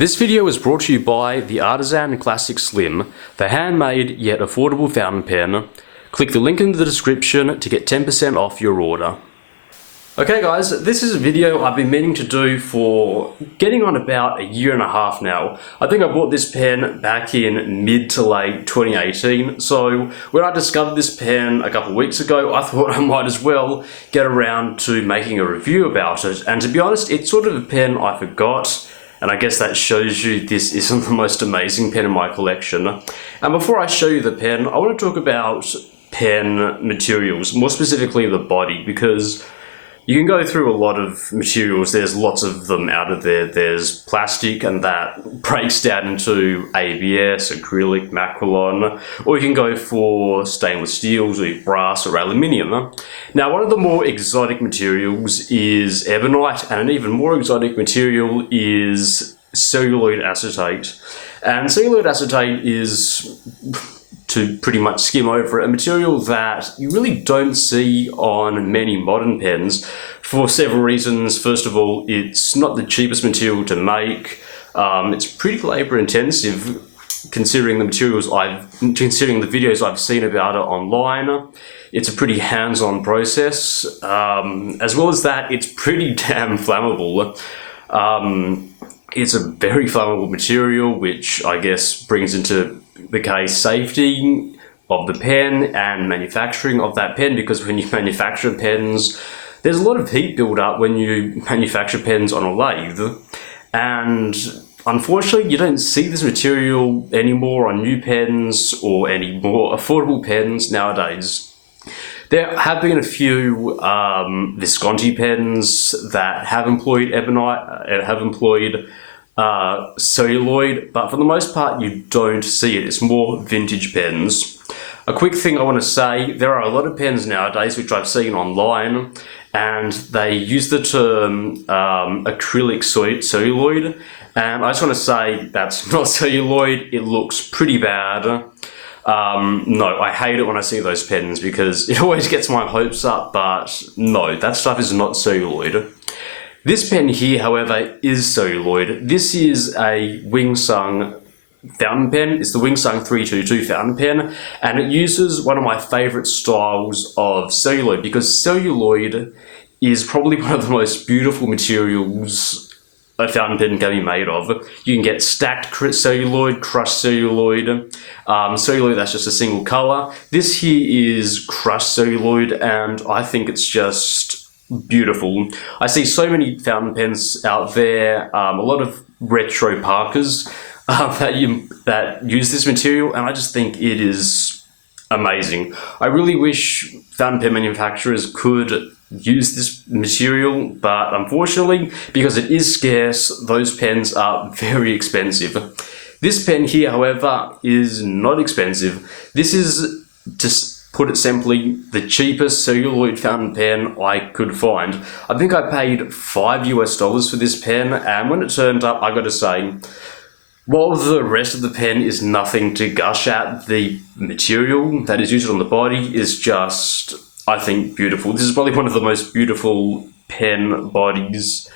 This video is brought to you by the Artisan Classic Slim, the handmade yet affordable fountain pen. Click the link in the description to get 10% off your order. Okay guys, this is a video I've been meaning to do for getting on about a year and a half now. I think I bought this pen back in mid to late 2018, so when I discovered this pen a couple of weeks ago, I thought I might as well get around to making a review about it. And to be honest, it's sort of a pen I forgot. And I guess that shows you this isn't the most amazing pen in my collection. And before I show you the pen, I want to talk about pen materials, more specifically the body, because you can go through a lot of materials. There's lots of them out there. There's plastic, and that breaks down into ABS, acrylic, Makrolon, or you can go for stainless steels or brass or aluminium. Now, one of the more exotic materials is ebonite, and an even more exotic material is celluloid acetate. And celluloid acetate is, to pretty much skim over it, a material that you really don't see on many modern pens for several reasons. First of all, it's not the cheapest material to make. It's pretty labor intensive considering the videos I've seen about it online. It's a pretty hands-on process. As well as that, it's pretty damn flammable. It's a very flammable material, which I guess brings into the case safety of the pen and manufacturing of that pen, because when you manufacture pens, there's a lot of heat build-up when you manufacture pens on a lathe, and unfortunately you don't see this material anymore on new pens or any more affordable pens nowadays. There have been a few Visconti pens that have employed ebonite, have employed celluloid, but for the most part you don't see it. It's more vintage pens. A quick thing I want to say, there are a lot of pens nowadays which I've seen online, and they use the term acrylic celluloid, and I just want to say that's not celluloid. It looks pretty bad. No, I hate it when I see those pens because it always gets my hopes up, but no, that stuff is not celluloid. This pen here, however, is celluloid. This is a Wingsung fountain pen. It's the Wingsung 322 fountain pen, and it uses one of my favorite styles of celluloid, because celluloid is probably one of the most beautiful materials a fountain pen can be made of. You can get stacked celluloid, crushed celluloid, celluloid that's just a single color. This here is crushed celluloid, and I think it's just beautiful. I see so many fountain pens out there, a lot of retro Parkers that use this material, and I just think it is amazing. I really wish fountain pen manufacturers could use this material, but unfortunately, because it is scarce, those pens are very expensive. This pen here, however, is not expensive. This is, just put it simply, the cheapest celluloid fountain pen I could find. I think I paid $5 for this pen, and when it turned up, I gotta say, while the rest of the pen is nothing to gush at, the material that is used on the body is just, I think, beautiful. This is probably one of the most beautiful pen bodies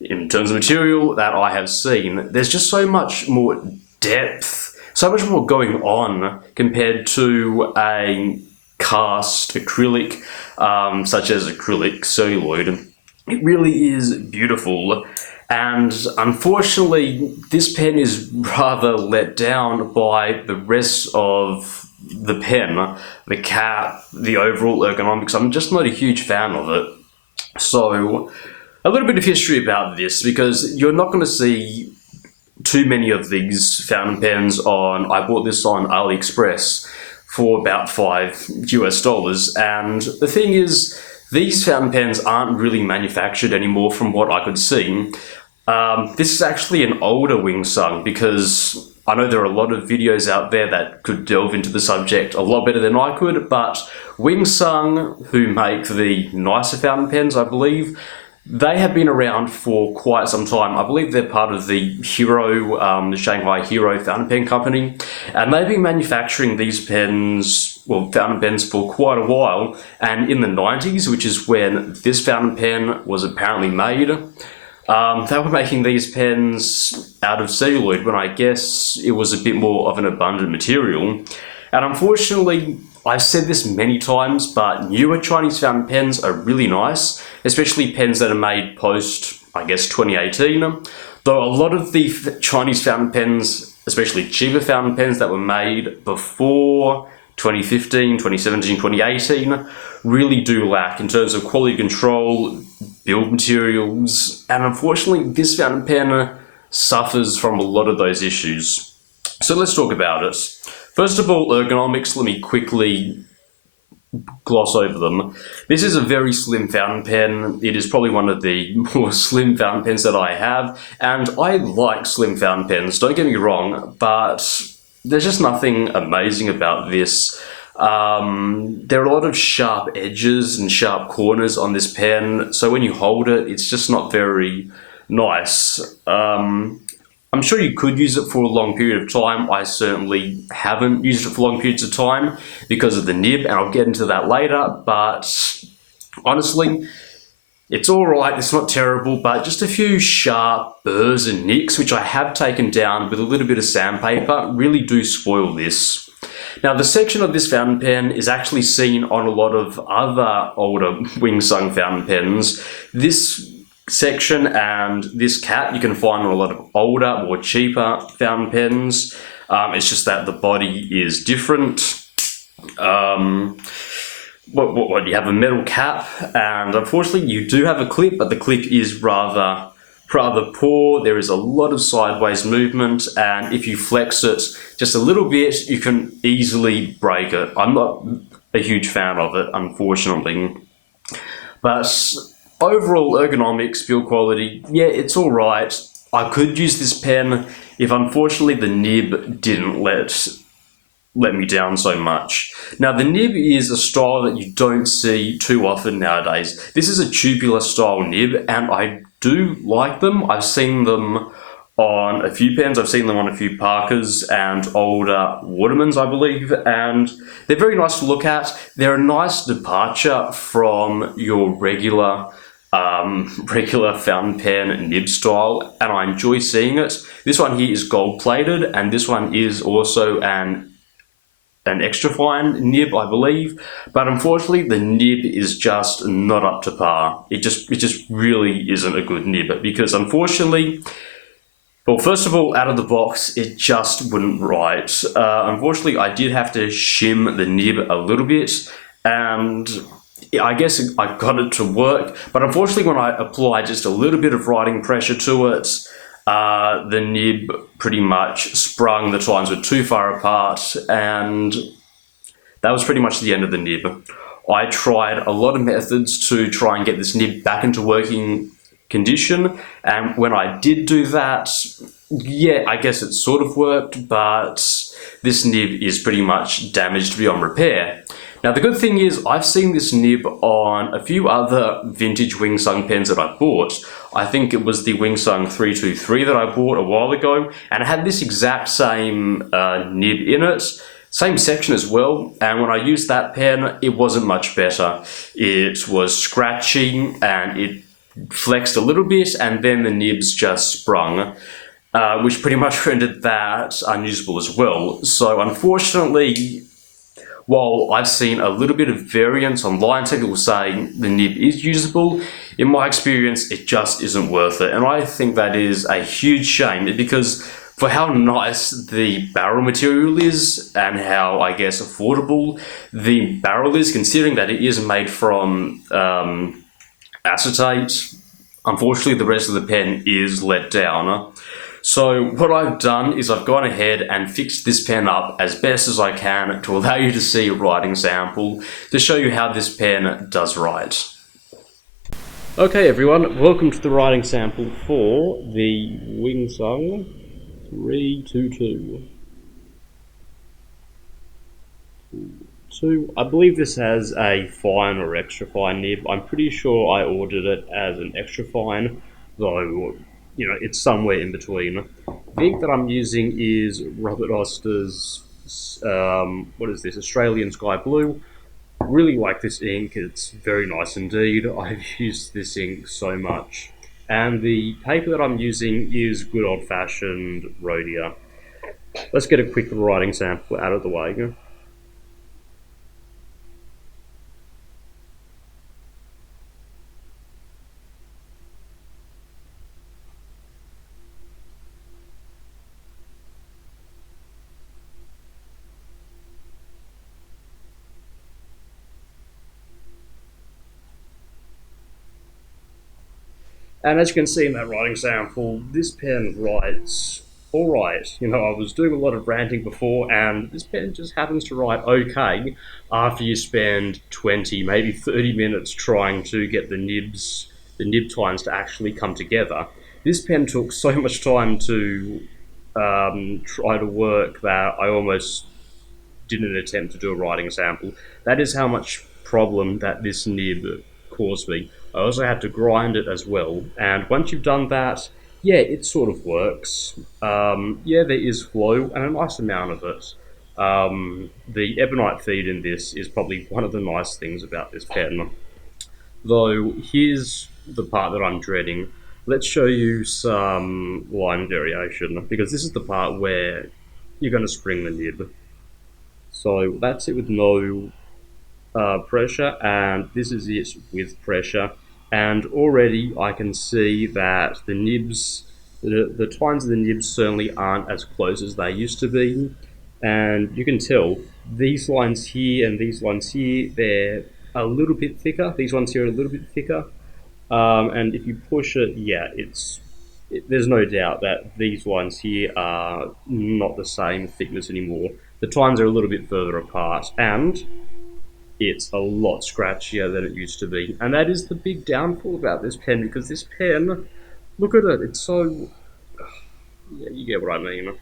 in terms of material that I have seen. There's just so much more depth, so much more going on compared to a cast acrylic, such as acrylic celluloid. It really is beautiful, and unfortunately this pen is rather let down by the rest of the pen, the cap, the overall ergonomics. I'm just not a huge fan of it. So a little bit of history about this, because you're not going to see too many of these fountain pens on, I bought this on AliExpress for about $5, and the thing is, these fountain pens aren't really manufactured anymore from what I could see. This is actually an older Wingsung, because I know there are a lot of videos out there that could delve into the subject a lot better than I could, but Wingsung, who make the nicer fountain pens, I believe, they have been around for quite some time. I believe they're part of the Hero, the Shanghai Hero fountain pen company, and they've been manufacturing these pens, well, fountain pens, for quite a while. And in the 90s, which is when this fountain pen was apparently made, They were making these pens out of celluloid when I guess it was a bit more of an abundant material. And unfortunately, I've said this many times, but newer Chinese fountain pens are really nice, especially pens that are made post, I guess, 2018. Though a lot of the Chinese fountain pens, especially cheaper fountain pens that were made before 2015, 2017, 2018, really do lack in terms of quality control, build materials, and unfortunately this fountain pen suffers from a lot of those issues. So let's talk about it. First of all, ergonomics, let me quickly gloss over them. This is a very slim fountain pen. It is probably one of the more slim fountain pens that I have, and I like slim fountain pens, don't get me wrong, but there's just nothing amazing about this. There are a lot of sharp edges and sharp corners on this pen, so when you hold it, it's just not very nice. I'm sure you could use it for a long period of time. I certainly haven't used it for long periods of time because of the nib, and I'll get into that later, but honestly, it's alright, it's not terrible, but just a few sharp burrs and nicks, which I have taken down with a little bit of sandpaper, really do spoil this. Now, the section of this fountain pen is actually seen on a lot of other older Wingsung fountain pens. This section and this cap you can find on a lot of older, more cheaper fountain pens. It's just that the body is different. You have a metal cap, and unfortunately you do have a clip, but the clip is rather poor. There is a lot of sideways movement, and if you flex it just a little bit, you can easily break it. I'm not a huge fan of it, unfortunately. But overall ergonomics, build quality, yeah, it's alright. I could use this pen if unfortunately the nib didn't let me down so much. Now, the nib is a style that you don't see too often nowadays. This is a tubular style nib, and I do like them. I've seen them on a few pens. I've seen them on a few Parkers and older Watermans, I believe, and they're very nice to look at. They're a nice departure from your regular fountain pen nib style, and I enjoy seeing it. This one here is gold plated, and this one is also an extra fine nib, I believe, but unfortunately the nib is just not up to par. It just really isn't a good nib, because unfortunately, well, first of all, out of the box, it just wouldn't write. Unfortunately, I did have to shim the nib a little bit, and I guess I got it to work, but unfortunately when I applied just a little bit of writing pressure to it, the nib pretty much sprung, the tines were too far apart, and that was pretty much the end of the nib. I tried a lot of methods to try and get this nib back into working condition, and when I did do that, yeah, I guess it sort of worked, but this nib is pretty much damaged beyond repair. Now, the good thing is I've seen this nib on a few other vintage Wingsung pens that I bought. I think it was the Wingsung 323 that I bought a while ago, and it had this exact same nib in it, same section as well, and when I used that pen, it wasn't much better. It was scratchy, and it flexed a little bit, and then the nibs just sprung, which pretty much rendered that unusable as well. So unfortunately, while I've seen a little bit of variance online, some people say the nib is usable, in my experience, it just isn't worth it. And I think that is a huge shame, because for how nice the barrel material is and how, I guess, affordable the barrel is, considering that it is made from acetate, unfortunately the rest of the pen is let down. So what I've done is I've gone ahead and fixed this pen up as best as I can to allow you to see a writing sample to show you how this pen does write. Okay everyone, welcome to the writing sample for the Wingsung 322. I believe this has a fine or extra fine nib. I'm pretty sure I ordered it as an extra fine, though you know, it's somewhere in between. The ink that I'm using is Robert Oster's, what is this, Australian Sky Blue. Really like this ink, it's very nice indeed. I've used this ink so much. And the paper that I'm using is good old-fashioned Rhodia. Let's get a quick writing sample out of the way. And as you can see in that writing sample, this pen writes alright. I was doing a lot of ranting before, and this pen just happens to write okay after you spend 20, maybe 30 minutes trying to get the nib tines to actually come together. This pen took so much time to try to work that I almost didn't attempt to do a writing sample. That is how much problem that this nib caused me. I also had to grind it as well, and once you've done that, yeah, it sort of works. Yeah, there is flow and a nice amount of it. The ebonite feed in this is probably one of the nice things about this pen. Though, here's the part that I'm dreading. Let's show you some line variation, because this is the part where you're going to spring the nib. So that's it with no pressure, and this is it with pressure. And already I can see that the nibs, the tines of the nibs certainly aren't as close as they used to be. And you can tell these lines here and these lines here, they're a little bit thicker. These ones here are a little bit thicker. And if you push it, yeah, there's no doubt that these lines here are not the same thickness anymore. The tines are a little bit further apart, and it's a lot scratchier than it used to be. And that is the big downfall about this pen, because this pen, look at it, it's so... Yeah, you get what I mean.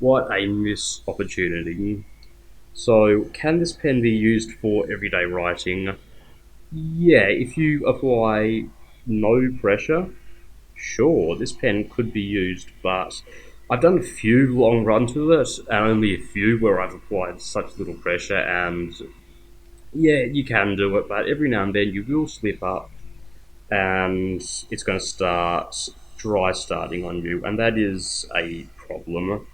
What a missed opportunity. So, can this pen be used for everyday writing? Yeah, if you apply no pressure, sure, this pen could be used, but I've done a few long runs with it, and only a few where I've applied such little pressure, and yeah, you can do it, but every now and then you will slip up, and it's going to start dry starting on you, and that is a problem.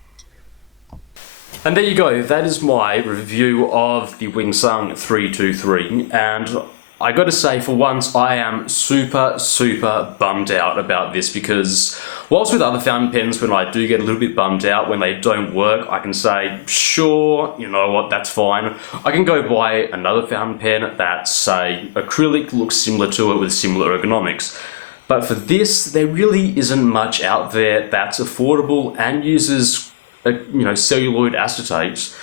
And there you go, that is my review of the Wingsung 323, and I gotta say, for once, I am super, super bummed out about this, because whilst with other fountain pens, when I do get a little bit bummed out when they don't work, I can say, sure, you know what, that's fine. I can go buy another fountain pen that's, say, acrylic, looks similar to it with similar ergonomics. But for this, there really isn't much out there that's affordable and uses celluloid acetate,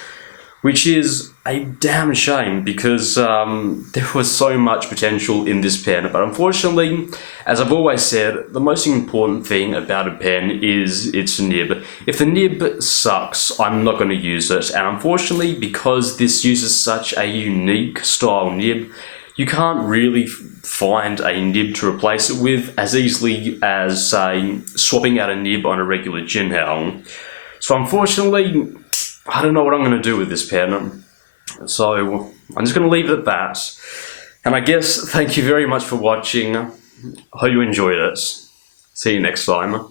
which is a damn shame, because there was so much potential in this pen. But unfortunately, as I've always said, the most important thing about a pen is its nib. If the nib sucks, I'm not going to use it. And unfortunately, because this uses such a unique style nib, you can't really find a nib to replace it with as easily as, say, swapping out a nib on a regular Jinhao. So unfortunately, I don't know what I'm going to do with this pen. So I'm just going to leave it at that. And I guess thank you very much for watching. Hope you enjoyed it. See you next time.